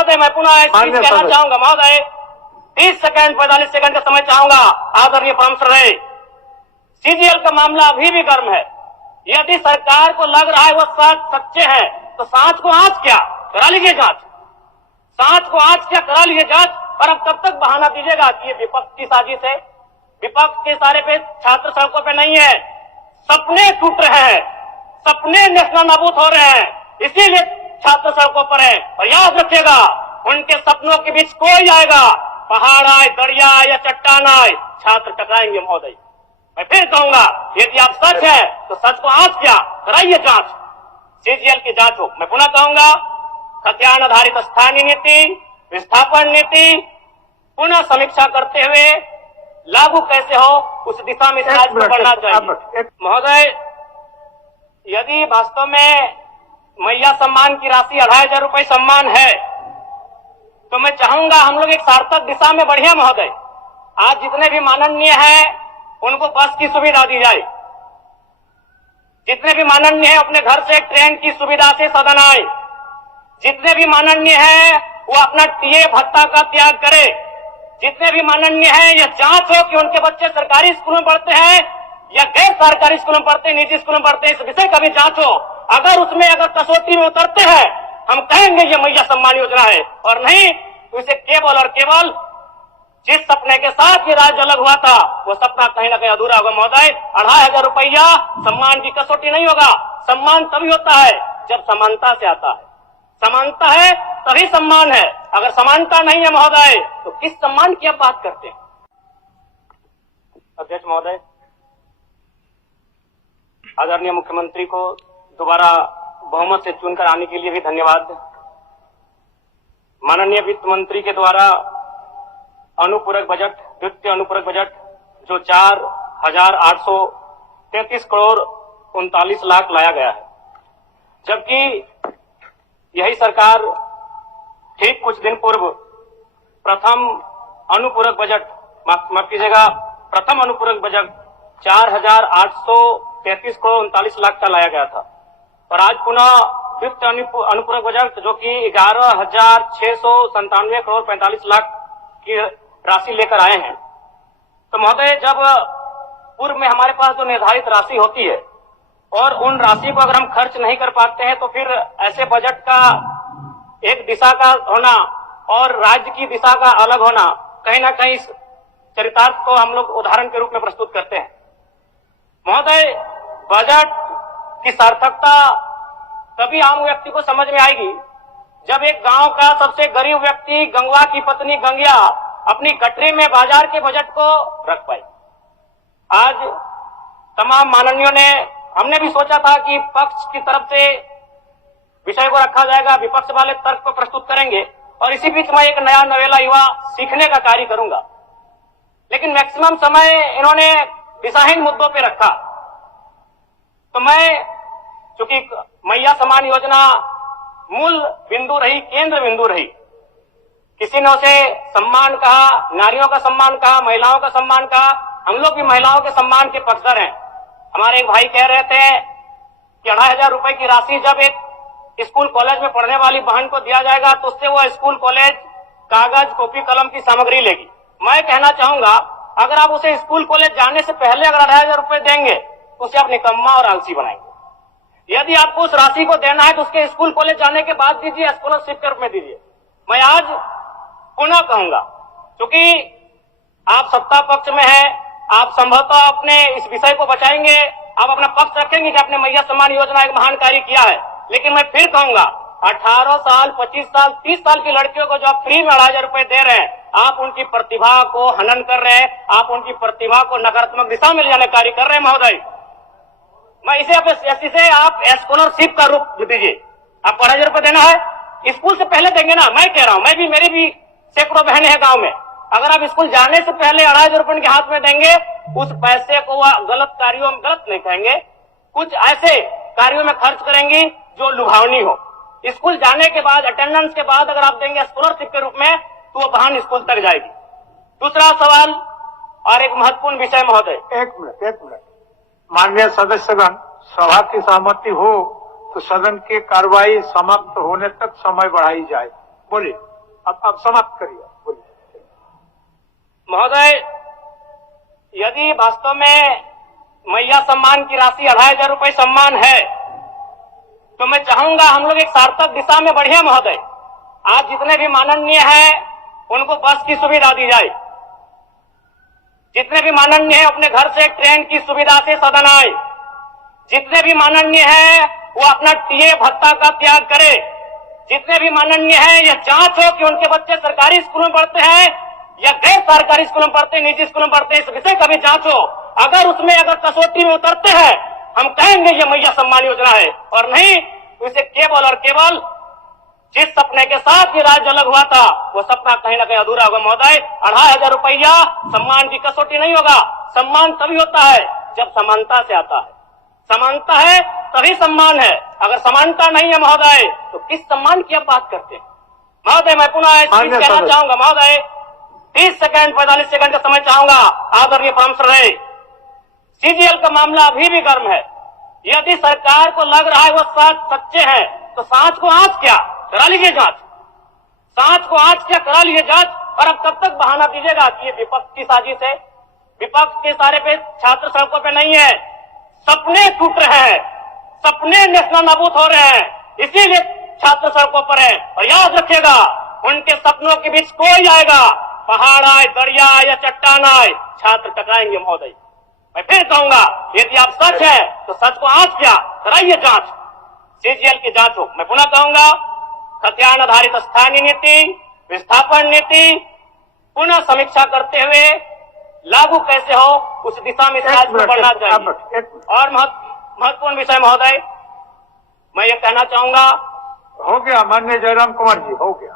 महोदय मैं पुनः कहना चाहूंगा महोदय 30 सेकंड 45 सेकंड का समय चाहूंगा आदरणीय परमश्र रहे। सीजीएल का मामला अभी भी गर्म है। यदि सरकार को लग रहा है वो सच्चे हैं तो सांच को आज क्या करा लीजिए जांच, सांच को आज क्या करा लीजिए जांच। और अब तब तक बहाना दीजिएगा कि ये विपक्ष की साजिश है। विपक्ष के सारे पे छात्र सड़कों पे नहीं है, सपने टूट रहे हैं, सपने नेशनल नाबूद हो रहे हैं, इसीलिए छात्र सड़कों पर है। और याद रखिएगा उनके सपनों के बीच कोई आएगा, पहाड़ आए, दरिया आए या चट्टान आए, छात्र टकराएंगे महोदय। मैं फिर कहूंगा यदि आप सच है तो सच को आज क्या कराइए जांच, सीजीएल की जांच हो। मैं पुनः कहूंगा खतियान आधारित स्थानीय नीति, विस्थापन नीति पुनः समीक्षा करते हुए लागू कैसे हो उस दिशा में राज्य को बढ़ना चाहिए। महोदय यदि वास्तव में मैया सम्मान की राशि 2500 रुपए सम्मान है तो मैं चाहूंगा हम लोग एक सार्थक दिशा में बढ़िया महोदय। आज जितने भी माननीय हैं उनको बस की सुविधा दी जाए, जितने भी माननीय हैं अपने घर से ट्रेन की सुविधा से सदन आए, जितने भी माननीय हैं वो अपना टीए भत्ता का त्याग करे, जितने भी माननीय हैं यह जांच हो कि उनके बच्चे सरकारी स्कूल में पढ़ते हैं या गैर सरकारी स्कूल में पढ़ते हैं, निजी स्कूल में पढ़ते हैं, इस विषय का भी जांच हो। अगर उसमें अगर कसौटी में उतरते हैं हम कहेंगे ये मैया सम्मान योजना है, और नहीं तो इसे केवल और केवल जिस सपने के साथ ये राज्य अलग हुआ था वो सपना कहीं ना कहीं अधूरा होगा महोदय। 2500 रुपया सम्मान की कसौटी नहीं होगा। सम्मान तभी होता है जब समानता से आता है, समानता है तभी सम्मान है। अगर समानता नहीं है महोदय तो किस सम्मान की आप बात करते हैं। अध्यक्ष महोदय, आदरणीय मुख्यमंत्री को दोबारा बहुमत से चुनकर आने के लिए भी धन्यवाद। माननीय वित्त मंत्री के द्वारा अनुपूरक बजट, द्वितीय अनुपूरक बजट जो 4,833 करोड़ 39 लाख लाया गया है, जबकि यही सरकार ठीक कुछ दिन पूर्व प्रथम अनुपूरक बजट, माफ कीजिएगा, प्रथम अनुपूरक बजट 4,833 करोड़ 39 लाख का लाया गया था। और आज पुनः द्वितीय अनुपूरक बजट जो कि 11,697 करोड़ 45 लाख की राशि लेकर आए हैं। तो महोदय जब पूर्व में हमारे पास जो निर्धारित राशि होती है और उन राशि को अगर हम खर्च नहीं कर पाते हैं तो फिर ऐसे बजट का एक दिशा का होना और राज्य की दिशा का अलग होना कहीं ना कहीं चरितार्थ को हम लोग उदाहरण के रूप में प्रस्तुत करते हैं। महोदय बजट की सार्थकता तभी आम व्यक्ति को समझ में आएगी जब एक गांव का सबसे गरीब व्यक्ति गंगवा की पत्नी गंगिया अपनी गठरी में बाजार के बजट को रख पाई। आज तमाम माननीयों ने, हमने भी सोचा था कि पक्ष की तरफ से विषय को रखा जाएगा, विपक्ष वाले तर्क को प्रस्तुत करेंगे और इसी बीच मैं एक नया नवेला युवा सीखने का कार्य करूंगा। लेकिन मैक्सिमम समय इन्होंने दिशाहीन मुद्दों पे रखा। तो मैं, चूंकि मैया सम्मान योजना मूल बिंदु रही, केंद्र बिंदु रही, किसी ने उसे सम्मान कहा, नारियों का सम्मान कहा, महिलाओं का सम्मान कहा, हम लोग भी महिलाओं के सम्मान के पक्षधर हैं। हमारे एक भाई कह रहे थे कि 2500 रुपए की राशि जब एक स्कूल कॉलेज में पढ़ने वाली बहन को दिया जाएगा तो उससे वो स्कूल कॉलेज कागज कॉपी कलम की सामग्री लेगी। मैं कहना चाहूंगा अगर आप उसे स्कूल कॉलेज जाने से पहले अगर 2500 रुपए देंगे तो उसे आप निकम्मा और आलसी बनाएंगे। यदि आपको उस राशि को देना है तो उसके स्कूल कॉलेज जाने के बाद दीजिए, स्कॉलरशिप के रूप में दीजिए। मैं आज पुनः कहूंगा क्योंकि आप सत्ता पक्ष में हैं, आप संभवतः अपने इस विषय को बचाएंगे, आप अपना पक्ष रखेंगे कि आपने मैया सम्मान योजना एक महान कार्य किया है। लेकिन मैं फिर कहूंगा 18 साल 25 साल 30 साल की लड़कियों को जो आप फ्री में 2500 रुपए दे रहे हैं, आप उनकी प्रतिभा को हनन कर रहे हैं, आप उनकी प्रतिभा को नकारात्मक दिशा में ले जाने कार्य कर रहे हैं महोदय। मैं इसे आप स्कॉलरशिप का रूप दीजिए। आप 2500 रुपए देना है स्कूल से पहले देंगे ना। मैं कह रहा हूं, मेरी भी सैकड़ों बहनें हैं गांव में, अगर आप स्कूल जाने से पहले 2500 रुपए उनके हाथ में देंगे, उस पैसे को वह गलत कार्यों में, गलत नहीं कहेंगे, कुछ ऐसे कार्यों में खर्च करेंगी जो लुभावनी हो। स्कूल जाने के बाद, अटेंडेंस के बाद अगर आप देंगे स्कॉलरशिप के रूप में तो वो बहन स्कूल तक जाएगी। दूसरा सवाल और एक महत्वपूर्ण विषय महोदय। एक मिनट माननीय सदस्यगण, सभा की सहमति हो तो सदन की कार्रवाई समाप्त होने तक समय बढ़ाई जाए। बोलिए। अब समाप्त करिए, बोलिए। महोदय, यदि वास्तव में मैया सम्मान की राशि 2,500 रुपये सम्मान है, तो मैं चाहूंगा हम लोग एक सार्थक दिशा में बढ़े महोदय। आज जितने भी माननीय हैं उनको बस की सुविधा दी जाए, जितने भी माननीय हैं अपने घर से ट्रेन की सुविधा से सदन आए, जितने भी माननीय हैं वो अपना टीए भत्ता का त्याग करे, जितने भी माननीय हैं यह जांच हो कि उनके बच्चे सरकारी स्कूल में पढ़ते हैं या गैर सरकारी स्कूल में पढ़ते हैं, निजी स्कूल में पढ़ते हैं, इस विषय का भी जांच हो। अगर उसमें अगर कसौटी में उतरते हैं, हम कहेंगे ये मैया सम्मान योजना है, और नहीं तो इसे केवल और केवल जिस सपने के साथ ये राज्य अलग हुआ था वो सपना कहीं ना कहीं अधूरा होगा महोदय। 2,500 रुपया सम्मान की कसौटी नहीं होगा। सम्मान तभी होता है जब समानता से आता है, समानता है तभी सम्मान है। अगर समानता नहीं है महोदय तो किस सम्मान की आप बात करते हैं महोदय? मैं पुनः इस चीज कहना चाहूंगा महोदय, 30 सेकंड 45 सेकंड का समय चाहूंगा आदरणीय परम श्रद्धेय। सीजीएल का मामला अभी भी गर्म है। यदि सरकार को लग रहा है वो सच्चे हैं तो सांच को आंच क्या करा लीजिए जांच, सांच को आंच क्या करा लीजिए जांच। और अब तब तक बहाना दीजिएगा कि ये विपक्ष की साजिश है, विपक्ष के सारे पे छात्र सड़कों पे नहीं है, सपने टूट रहे हैं, सपने नेशनल नाबूद हो रहे हैं, इसीलिए छात्र सड़कों पर है। और याद रखिएगा उनके सपनों के बीच कोई आएगा, पहाड़ आए, दरिया आए या चट्टान आए, छात्र टकराएंगे महोदय। मैं फिर कहूंगा यदि आप सच है तो सच को आंच क्या कराइए जांच, सीजीएल की जांच हो। मैं पुनः कहूंगा खतियान आधारित स्थानीय नीति, विस्थापन नीति पुनः समीक्षा करते हुए लागू कैसे हो उस दिशा में राज्य बढ़ना चाहिए। और महत्वपूर्ण विषय महोदय, मैं ये कहना चाहूंगा, हो गया माननीय जयराम कुमार जी, हो गया।